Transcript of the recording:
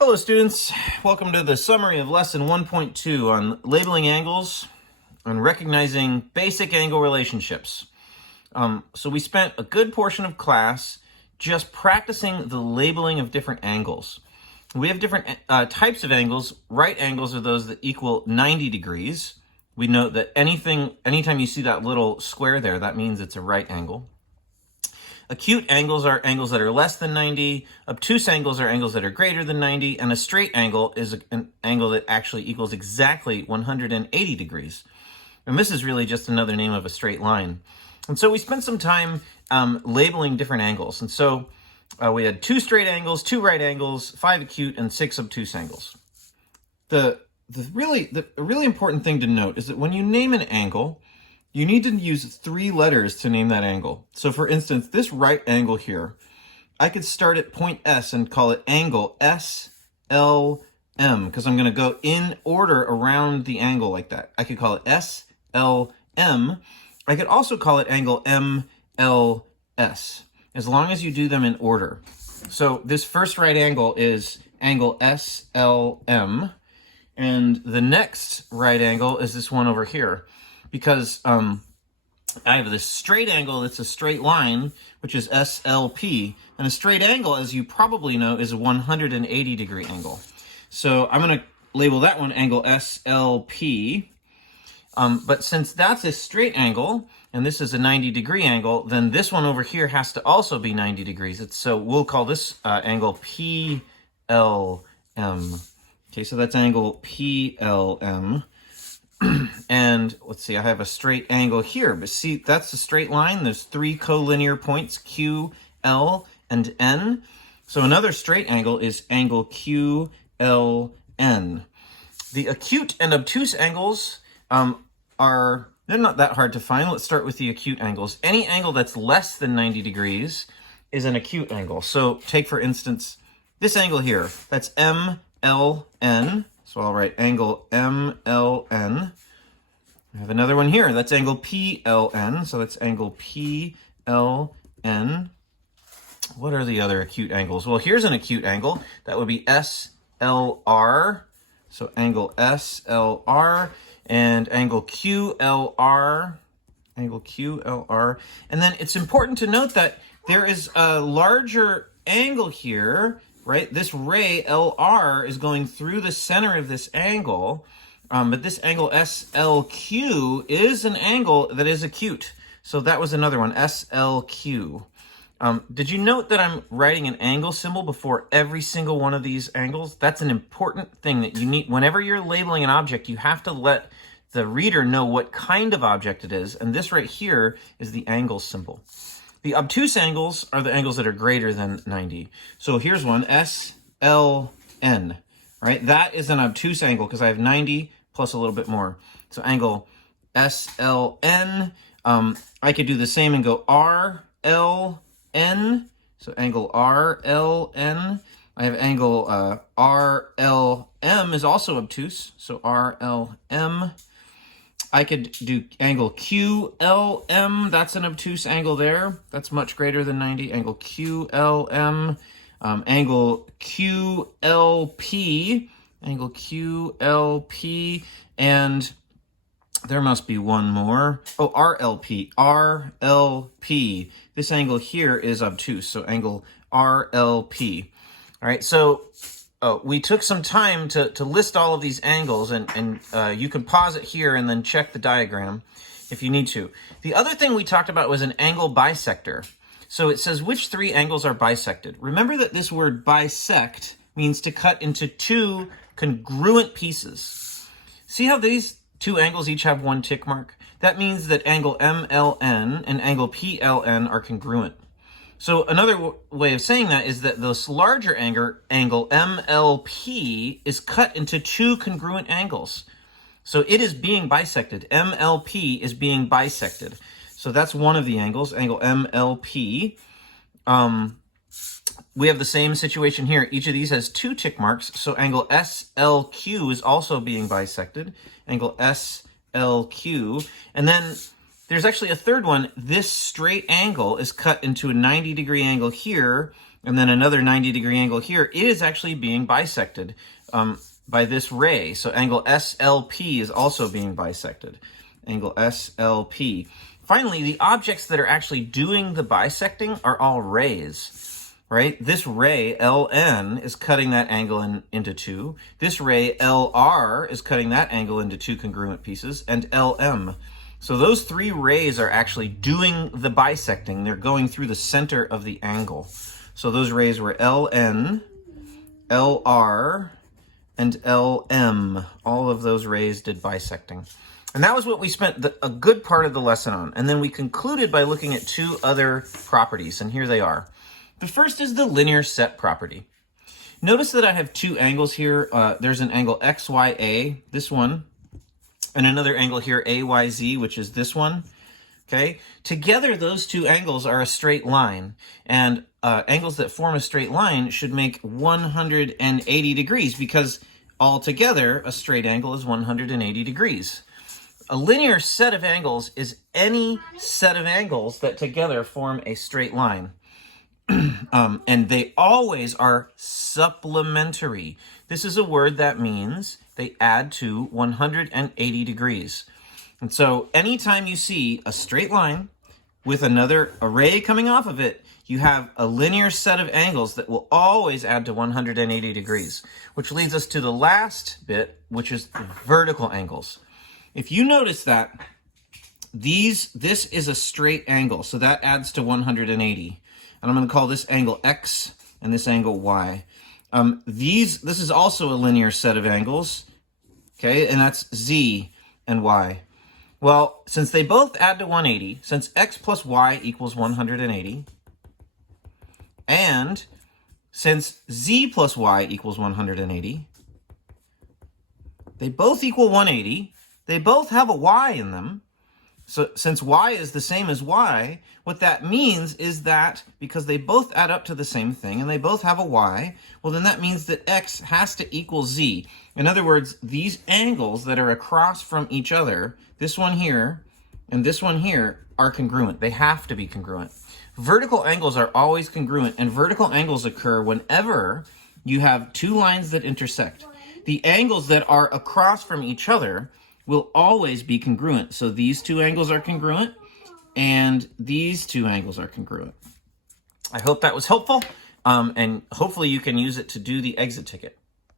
Hello students, welcome to the summary of lesson 1.2 on labeling angles and recognizing basic angle relationships. So we spent a good portion of class just practicing the labeling of different angles. We have different types of angles. Right angles are those that equal 90 degrees. We note that anytime you see that little square there, that means it's a right angle. Acute angles are angles that are less than 90. Obtuse angles are angles that are greater than 90. And a straight angle is an angle that actually equals exactly 180 degrees. And this is really just another name of a straight line. And so we spent some time labeling different angles. And so we had 2 straight angles, 2 right angles, 5 acute, and 6 obtuse angles. The really important thing to note is that when you name an angle, you need to use 3 letters to name that angle. So for instance, this right angle here, I could start at point S and call it angle SLM because I'm going to go in order around the angle like that. I could call it SLM. I could also call it angle MLS, as long as you do them in order. So this first right angle is angle SLM, and the next right angle is this one over here. Because I have this straight angle that's a straight line, which is SLP. And a straight angle, as you probably know, is a 180 degree angle. So I'm going to label that one angle SLP. But since that's a straight angle, and this is a 90 degree angle, then this one over here has to also be 90 degrees. So we'll call this angle PLM. Okay, so that's angle PLM. And let's see, I have a straight angle here, but see, that's a straight line. There's 3 collinear points, Q, L, and N. So another straight angle is angle QLN. The acute and obtuse angles they're not that hard to find. Let's start with the acute angles. Any angle that's less than 90 degrees is an acute angle. So take, for instance, this angle here. That's MLN. So I'll write angle MLN. I have another one here. That's angle PLN. So that's angle PLN. What are the other acute angles? Well, here's an acute angle. That would be SLR. So angle SLR and angle QLR. Angle QLR. And then it's important to note that there is a larger angle here, right? This ray LR is going through the center of this angle, but this angle SLQ is an angle that is acute. So that was another one, SLQ. Did you note that I'm writing an angle symbol before every single one of these angles? That's an important thing that you need. Whenever you're labeling an object, you have to let the reader know what kind of object it is. And this right here is the angle symbol. The obtuse angles are the angles that are greater than 90. So here's one, SLN, right? That is an obtuse angle because I have 90 plus a little bit more. So angle SLN. I could do the same and go RLN. So angle RLN. I have angle RLM is also obtuse. So RLM. I could do angle QLM. That's an obtuse angle there. That's much greater than 90. Angle QLM. Angle QLP. Angle QLP. And there must be one more. Oh, RLP. RLP. This angle here is obtuse. So angle RLP. All right, so we took some time to list all of these angles, and you can pause it here and then check the diagram if you need to. The other thing we talked about was an angle bisector. So it says which 3 angles are bisected. Remember that this word bisect means to cut into 2 congruent pieces. See how these 2 angles each have 1 tick mark? That means that angle MLN and angle PLN are congruent. So another way of saying that is that this larger angle MLP is cut into 2 congruent angles. So it is being bisected. MLP is being bisected. So that's one of the angles, angle MLP. We have the same situation here. Each of these has 2 tick marks. So angle SLQ is also being bisected. Angle SLQ. And then there's actually a third one. This straight angle is cut into a 90 degree angle here and then another 90-degree angle here, it is actually being bisected by this ray. So angle SLP is also being bisected. Angle SLP. Finally, the objects that are actually doing the bisecting are all rays, right? This ray, LN, is cutting that angle into two. This ray, LR, is cutting that angle into two congruent pieces, and LM. So those three rays are actually doing the bisecting. They're going through the center of the angle. So those rays were LN, LR, and LM. All of those rays did bisecting. And that was what we spent a good part of the lesson on. And then we concluded by looking at two other properties, and here they are. The first is the linear set property. Notice that I have two angles here. There's an angle XYA, this one, and another angle here, AYZ, which is this one. Okay, together those two angles are a straight line, and angles that form a straight line should make 180 degrees because altogether a straight angle is 180 degrees. A linear set of angles is any set of angles that together form a straight line. And they always are supplementary. This is a word that means they add to 180 degrees. And so anytime you see a straight line with another ray coming off of it, you have a linear set of angles that will always add to 180 degrees, which leads us to the last bit, which is vertical angles. If you notice that this is a straight angle, so that adds to 180. And I'm going to call this angle X and this angle Y. This is also a linear set of angles, okay, and that's Z and Y. Well, since they both add to 180, since X plus Y equals 180, and since Z plus Y equals 180, they both equal 180, they both have a Y in them. So since Y is the same as Y, what that means is that because they both add up to the same thing and they both have a Y, well then that means that X has to equal Z. In other words, these angles that are across from each other, this one here and this one here, are congruent. They have to be congruent. Vertical angles are always congruent, and vertical angles occur whenever you have two lines that intersect. The angles that are across from each other will always be congruent. So these two angles are congruent, and these two angles are congruent. I hope that was helpful, and hopefully you can use it to do the exit ticket.